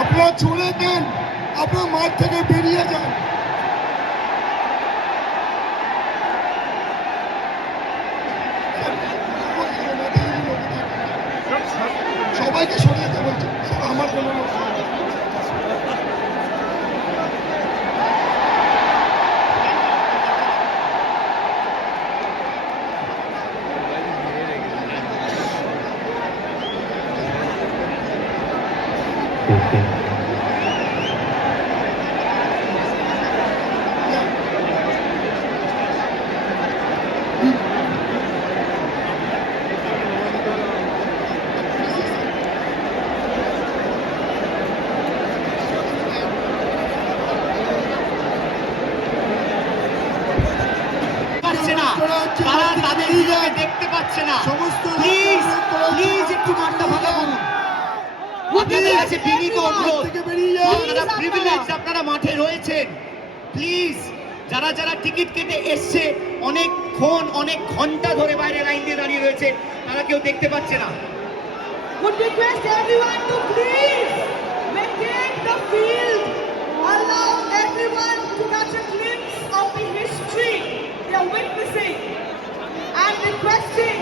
আপনারা ছুড়ে দেন, আপনার মাঠ থেকে বেরিয়ে যান। সবাইকে সরিয়ে দিতে বলছি, স্যার আমার কোনো লোক নেই। পাচ্ছে না, তারা তাদের নিজেকে দেখতে পাচ্ছে না। প্লিজ প্লিজ একটু মাঠটা ফাঁকা করুন। আপনাদের কাছে বিনীত অনুরোধ, আপনারা প্রিভিলেজ, আপনারা মাঠে রয়েছেন, প্লিজ যারা যারা টিকিট কেটে এসছে অনেকক্ষণ অনেক ঘন্টা ধরে বাইরে লাইন দিয়ে দাঁড়িয়ে রয়েছে, তারা কেউ দেখতে পাচ্ছে না। Would request everyone to please vacate the field. Allow everyone to catch a glimpse of the history they are witnessing and requesting.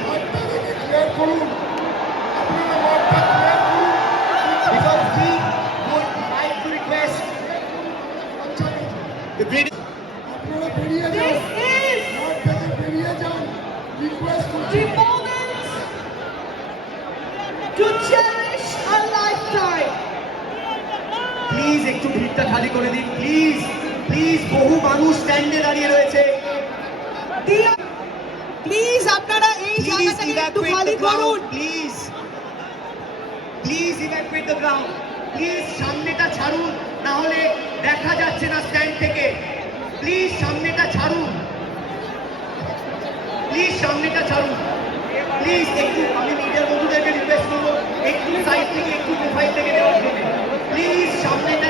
Clear করুন, আপনারা মাঠটা ক্লিয়ার করুন। Because we would like to request the great আপনারা বেরিয়ে যান, This is মাঠ থেকে বেরিয়ে যান, রিকোয়েস্ট করছি। the moment to cherish a lifetime. Please একটু ভিড়টা খালি করে দিন, প্লিজ প্লিজ, বহু মানুষ স্ট্যান্ডে দাঁড়িয়ে রয়েছে। প্লিজ আপনারা এই Please জায়গাটাকে একটু evacuate খালি the ground, করুন। please. Please evacuate the ground. Please সামনেটা ছাড়ুন, না হলে দেখা যাচ্ছে না স্ট্যান্ড থেকে। প্লিজ সামনেটা ছাড়ুন, প্লিজ সামনেটা ছাড়ুন, প্লিজ একটু, আমি মিডিয়ার বন্ধুদেরকে রিকোয়েস্ট করবো একটু সাইড থেকে, একটু প্রোফাইল থেকে দেওয়ার জন্য। প্লিজ সামনেটা